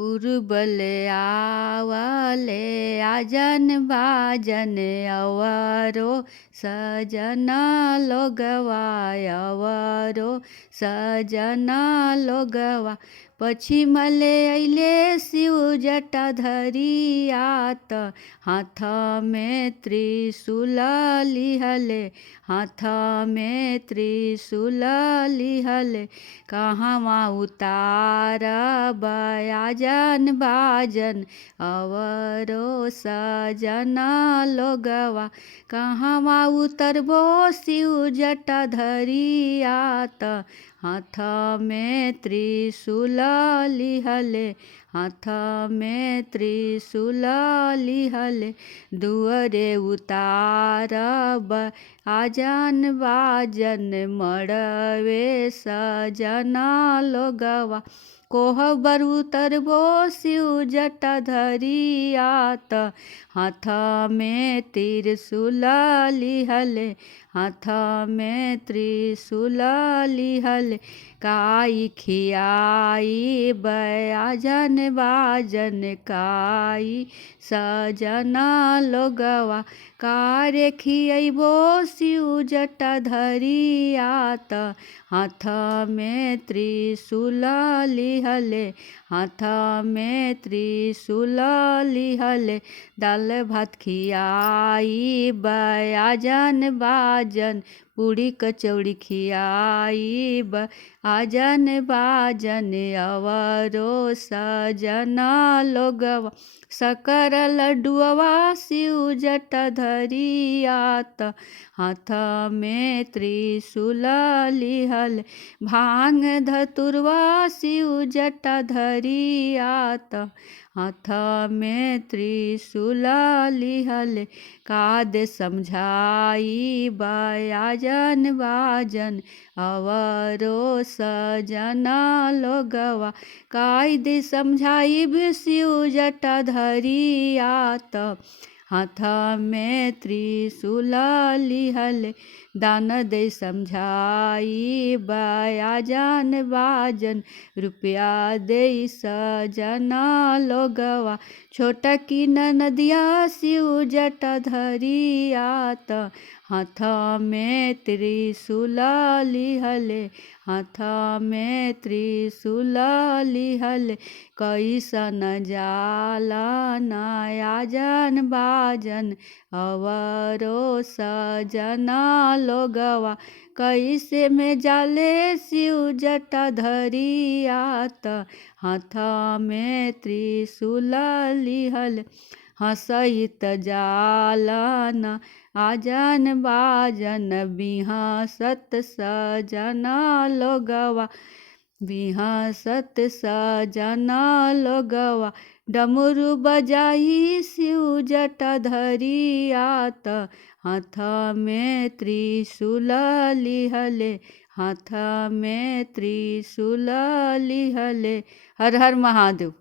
पूर्वले आवले आजन बाजन अवरो सजना लोगवा अवरो सजना लोगवा। पश्चिमले अइले शिव जटा धरियात हाथ में त्रिशूल लिहले हाथ में त्रिशूल लिहले। कहवा उतार बयाजन बाजन अवरो सजना लोगवा। कहवा उतरबो शिव जटा धरियात हाथ में त्रिशूल लिहले हाथ में त्रिशूल लिहले। दुअरे उतार आजन बाजन मड़वे सजना लोगवा। कोहबर उतरबो शिव जटा धरियात हाथ में त्रिशूल लिहले हाथ में त्रिशूल लिहले। काई खियाई बयाजन बाजन काई सजना लोगवा। कारे खियबो शिव जटा धरियात हाथ में त्रिशूल लिहले हाथ में त्रिशूल लिहले। दाल भात खियाई बयाजन बाजन पूड़ी कचौड़ी खियाई आजन बाजन अवरो सजना लोगवा। शक्कर लड्डुआ शिव जटा धरियात हाथ में त्रिशूल लिहले। भांग धतुरवा शिव जटा धरियात हाथ में त्रिशूल लिहले। काद समझाई बयाजन बाजन अवरो सजना लोगवा। कायदे समझाई शिव जटा धरियात हाथ में त्रिशूल लिहले। दान दे समझाई बयाजन बाजन रुपया दे सजना लोगवा। छोटा की नदिया शिव जटा धरियात हाथ में त्रिशूल लिहले हाथ में त्रिशूल लिहले। कैसन जाला आजन बाजन अवरो सजना लोगवा। कैसे में जाले शिव जटा धरियात हाथ में त्रिशूल लिहले। हंसइत जालन आजन बाजन बिहसत सजना लोगवा बिहसत सजना लोगवा। डमरू बजाई शिव जटा धरियात हाथ में त्रिशूल लिहले हाथ में त्रिशूल लिहले। हर हर महादेव।